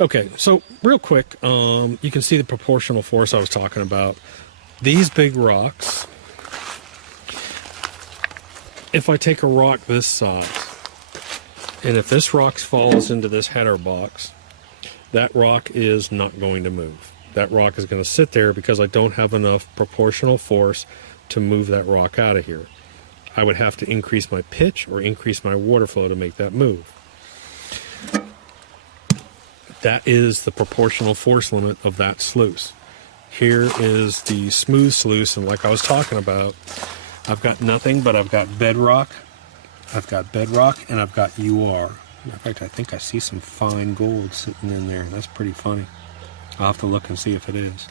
Okay, so real quick, you can see the proportional force I was talking about. These big rocks, if I take a rock this size, and if this rock falls into this header box, that rock is not going to move. That rock is going to sit there because I don't have enough proportional force to move that rock out of here. I would have to increase my pitch or increase my water flow to make that move. That is the proportional force limit of that sluice. Here is the smooth sluice, and like I was talking about, I've got nothing, but I've got bedrock, and I've got UR. In fact, I think I see some fine gold sitting in there. That's pretty funny. I'll have to look and see if it is.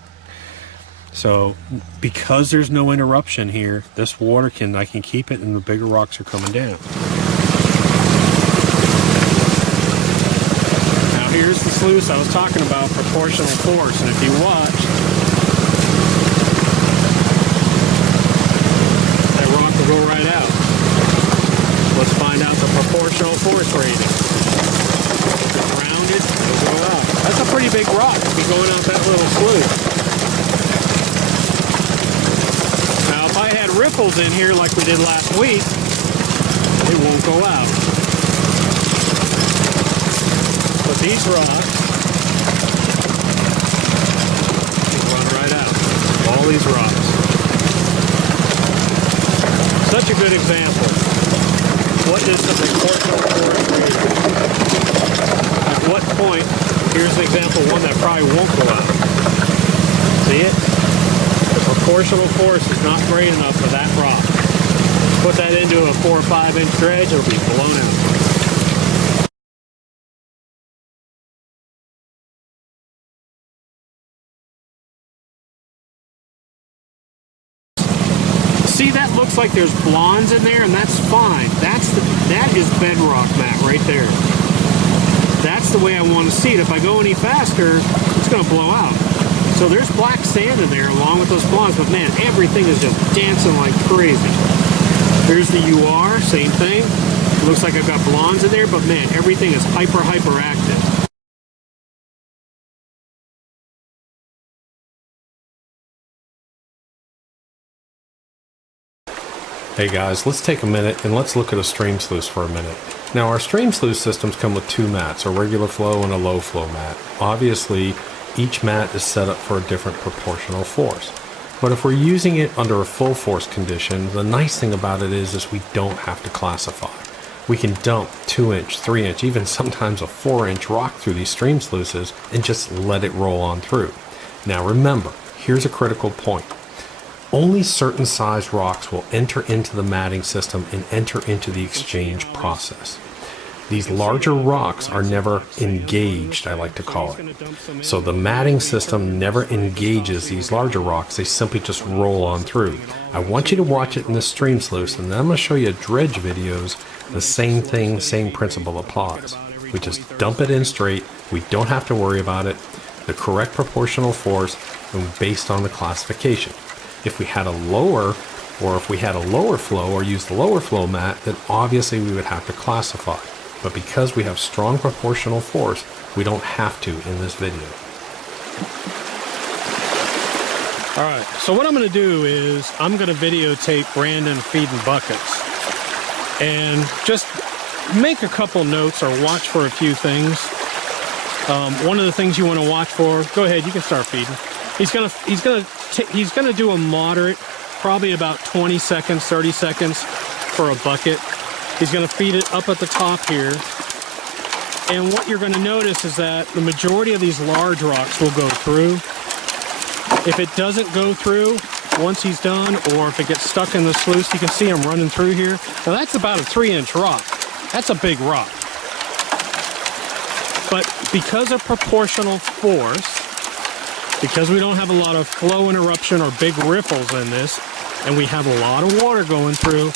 So, because there's no interruption here, this water I can keep it, and the bigger rocks are coming down. Here's the sluice I was talking about, proportional force, and if you watch, that rock will go right out. Let's find out the proportional force rating. If it's rounded, it'll go out. That's a pretty big rock to be going out that little sluice. Now if I had riffles in here like we did last week, it won't go out. But these rocks run right out. All these rocks. Such a good example. What is the proportional force rating? At what point, here's an example, one that probably won't go out. See it? The proportional force is not great enough for that rock. Put that into a 4 or 5 inch dredge, it'll be blown out. See, that looks like there's blondes in there, and that's fine. That is bedrock, Matt, right there. That's the way I want to see it. If I go any faster, it's going to blow out. So there's black sand in there along with those blondes, but man, everything is just dancing like crazy. Here's the UR, same thing. It looks like I've got blondes in there, but man, everything is hyper active. Hey guys, let's take a minute and let's look at a stream sluice for a minute. Now our stream sluice systems come with 2 mats, a regular flow and a low flow mat. Obviously, each mat is set up for a different proportional force. But if we're using it under a full force condition, the nice thing about it is we don't have to classify. We can dump 2-inch, 3-inch, even sometimes a 4-inch rock through these stream sluices and just let it roll on through. Now remember, here's a critical point. Only certain size rocks will enter into the matting system and enter into the exchange process. These larger rocks are never engaged, I like to call it. So the matting system never engages these larger rocks, they simply just roll on through. I want you to watch it in the stream sluice, and then I'm going to show you dredge videos. The same thing, same principle applies. We just dump it in straight, we don't have to worry about it, the correct proportional force, and based on the classification. If we had a lower flow or used the lower flow mat, then obviously we would have to classify. But because we have strong proportional force, we don't have to in this video. All right, so what I'm going to do is I'm going to videotape Brandon feeding buckets and just make a couple notes or watch for a few things. One of the things you want to watch for, go ahead, you can start feeding. He's gonna do a moderate, probably about 20 seconds, 30 seconds for a bucket. He's gonna feed it up at the top here. And what you're gonna notice is that the majority of these large rocks will go through. If it doesn't go through once he's done, or if it gets stuck in the sluice, you can see him running through here. Now that's about a 3-inch rock. That's a big rock. But because of proportional force, because we don't have a lot of flow interruption or big riffles in this, and we have a lot of water going through,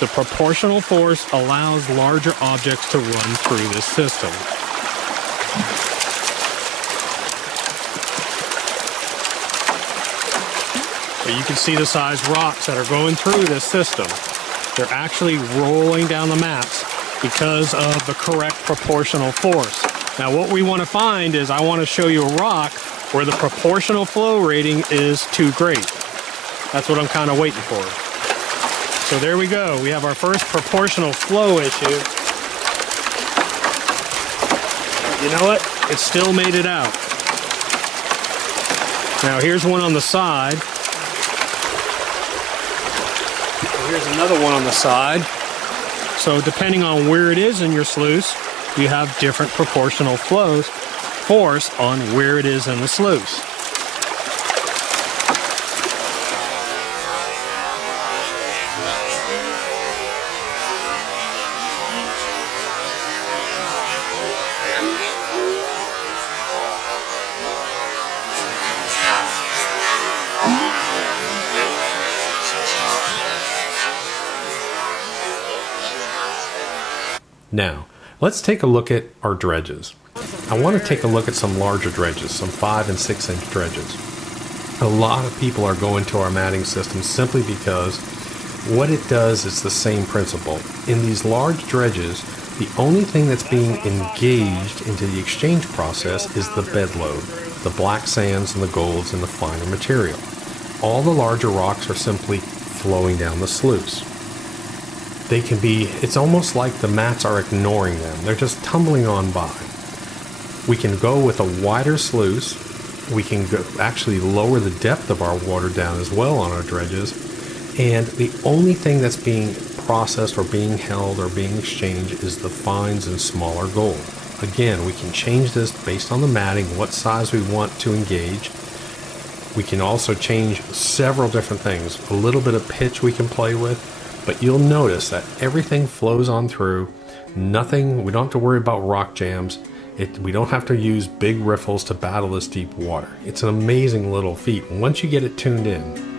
the proportional force allows larger objects to run through this system. So you can see the size rocks that are going through this system. They're actually rolling down the mats because of the correct proportional force. Now what we want to find is, I want to show you a rock where the proportional flow rating is too great. That's what I'm kind of waiting for. So there we go. We have our first proportional flow issue. You know what? It still made it out. Now here's one on the side. Here's another one on the side. So depending on where it is in your sluice, you have different proportional force on where it is in the sluice. Now, let's take a look at our dredges. I want to take a look at some larger dredges, some 5 and 6 inch dredges. A lot of people are going to our matting system simply because what it does is the same principle. In these large dredges, the only thing that's being engaged into the exchange process is the bed load, the black sands and the golds and the finer material. All the larger rocks are simply flowing down the sluice. They can be, it's almost like the mats are ignoring them. They're just tumbling on by. We can go with a wider sluice. We can actually lower the depth of our water down as well on our dredges. And the only thing that's being processed or being held or being exchanged is the fines and smaller gold. Again, we can change this based on the matting, what size we want to engage. We can also change several different things. A little bit of pitch we can play with. But you'll notice that everything flows on through. Nothing, we don't have to worry about rock jams. We don't have to use big riffles to battle this deep water. It's an amazing little feat once you get it tuned in.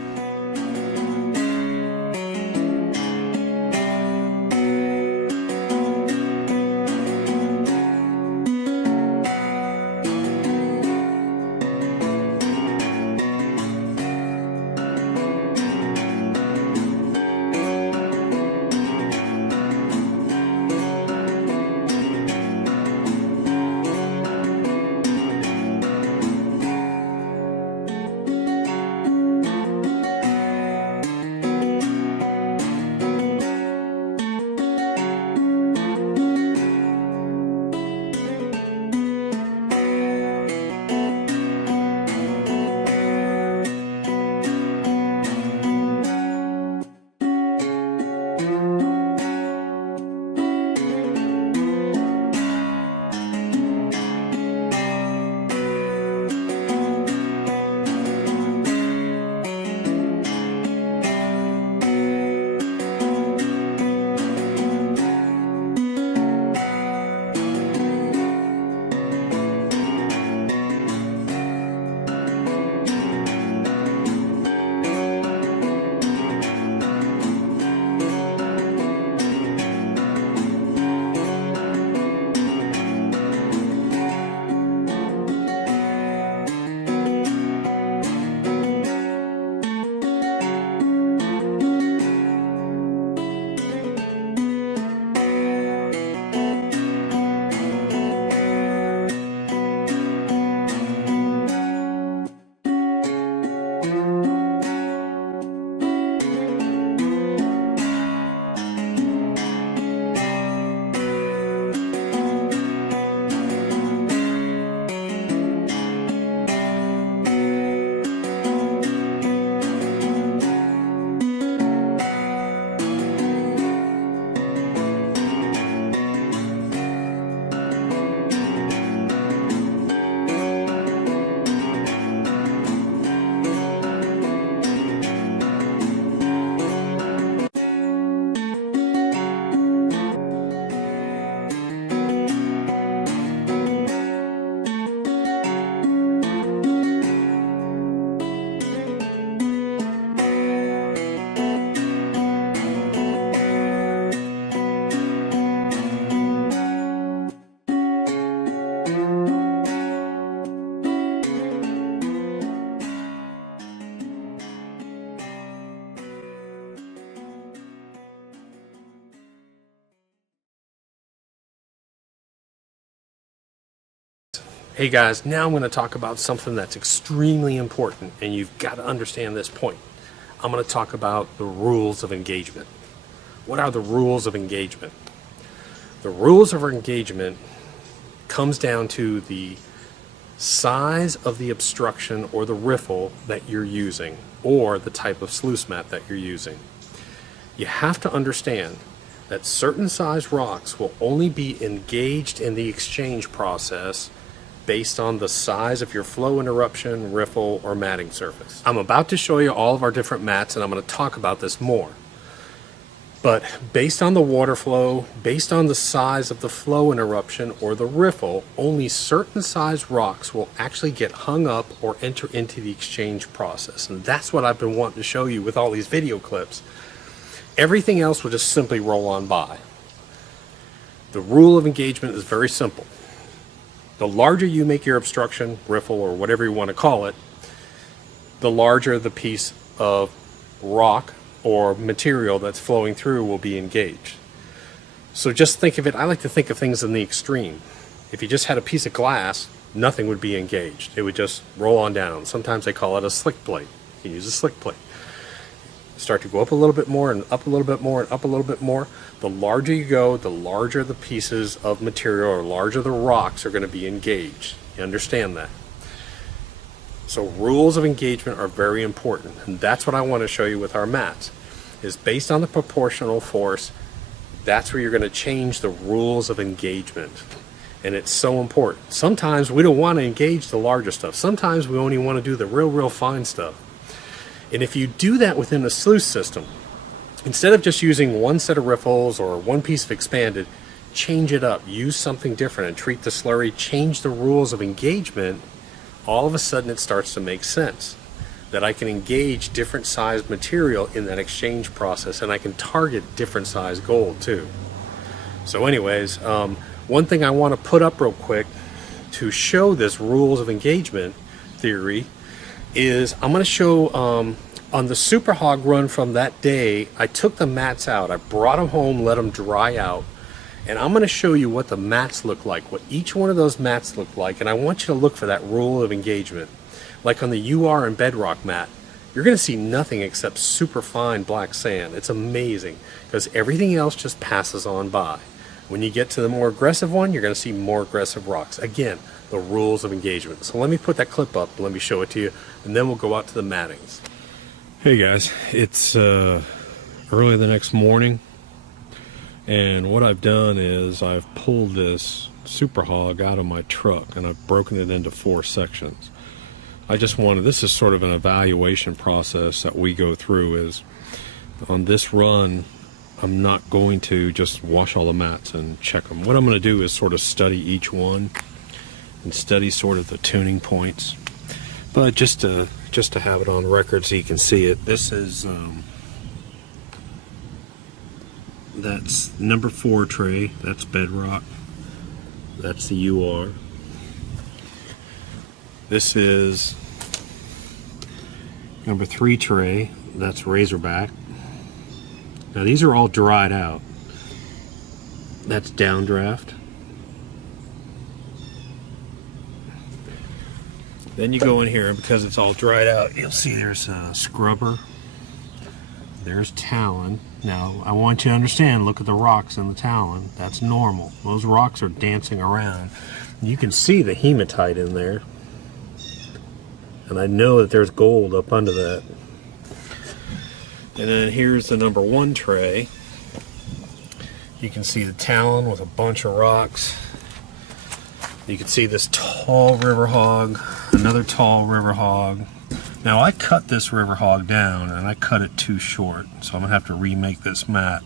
Hey guys, now I'm going to talk about something that's extremely important, and you've got to understand this point. I'm going to talk about the rules of engagement. What are the rules of engagement? The rules of engagement comes down to the size of the obstruction or the riffle that you're using, or the type of sluice mat that you're using. You have to understand that certain size rocks will only be engaged in the exchange process based on the size of your flow interruption, riffle, or matting surface. I'm about to show you all of our different mats, and I'm going to talk about this more. But based on the water flow, based on the size of the flow interruption or the riffle, only certain size rocks will actually get hung up or enter into the exchange process. And that's what I've been wanting to show you with all these video clips. Everything else will just simply roll on by. The rule of engagement is very simple. The larger you make your obstruction, riffle, or whatever you want to call it, the larger the piece of rock or material that's flowing through will be engaged. So just think of it, I like to think of things in the extreme. If you just had a piece of glass, nothing would be engaged. It would just roll on down. Sometimes they call it a slick plate. You can use a slick plate. Start to go up a little bit more and up a little bit more and up a little bit more. The larger you go, the larger the pieces of material or larger the rocks are going to be engaged. You understand that? So rules of engagement are very important, and that's what I want to show you with our mats. Is based on the proportional force, that's where you're going to change the rules of engagement. And it's so important. Sometimes we don't want to engage the larger stuff. Sometimes we only want to do the real fine stuff. And if you do that within a sluice system, instead of just using one set of riffles or one piece of expanded, change it up, use something different and treat the slurry, change the rules of engagement. All of a sudden it starts to make sense that I can engage different sized material in that exchange process, and I can target different size gold too. So anyways, one thing I want to put up real quick to show this rules of engagement theory is I'm going to show on the Super Hog run from that day, I took the mats out, I brought them home, let them dry out, and I'm going to show you what the mats look like, what each one of those mats look like, and I want you to look for that rule of engagement. Like on the UR and bedrock mat, you're going to see nothing except super fine black sand. It's amazing because everything else just passes on by. When you get to the more aggressive one, you're going to see more aggressive rocks. Again, the rules of engagement. So let me put that clip up, let me show it to you, and then we'll go out to the mattings. Hey guys, it's early the next morning, and what I've done is I've pulled this Super Hog out of my truck and I've broken it into 4 sections. I just wanted, this is sort of an evaluation process that we go through. Is on this run I'm not going to just wash all the mats and check them. What I'm going to do is sort of study each one and study sort of the tuning points. But just to have it on record so you can see it, this is that's number 4 tray, that's bedrock, that's the UR. This is number 3 tray, that's Razorback. Now these are all dried out. That's downdraft. Then you go in here, and because it's all dried out, you'll see there's a scrubber. There's Talon. Now I want you to understand, look at the rocks in the Talon. That's normal. Those rocks are dancing around. You can see the hematite in there. And I know that there's gold up under that. And then here's the number 1 tray. You can see the Talon with a bunch of rocks. You can see this tall river hog, another tall river hog. Now I cut this river hog down and I cut it too short, so I'm gonna have to remake this mat.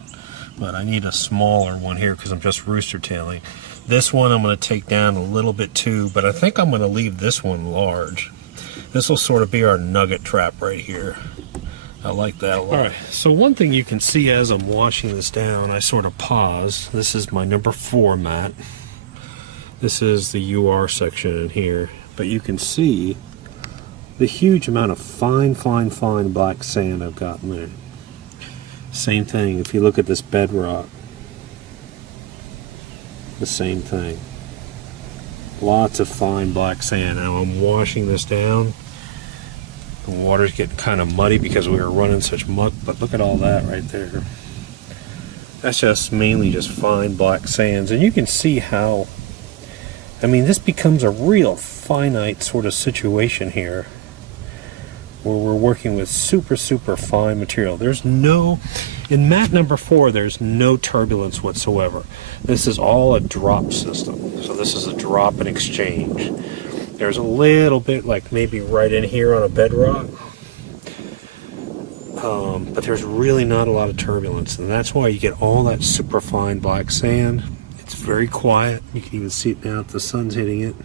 But I need a smaller one here because I'm just rooster tailing. This one I'm gonna take down a little bit too, but I think I'm gonna leave this one large. This will sort of be our nugget trap right here. I like that a lot. Alright, so one thing you can see as I'm washing this down, I sort of pause. This is my number 4 mat. This is the UR section in here. But you can see the huge amount of fine black sand I've got in there. Same thing, if you look at this bedrock. The same thing. Lots of fine black sand. Now I'm washing this down. The water's getting kind of muddy because we were running such muck, but look at all that right there. That's just mainly just fine black sands. And you can see how, I mean, this becomes a real finite sort of situation here, where we're working with super fine material. There's no, in mat number 4, there's no turbulence whatsoever. This is all a drop system. So this is a drop and exchange. There's a little bit like maybe right in here on a bedrock, but there's really not a lot of turbulence, and that's why you get all that super fine black sand. It's very quiet. You can even see it now if the sun's hitting it.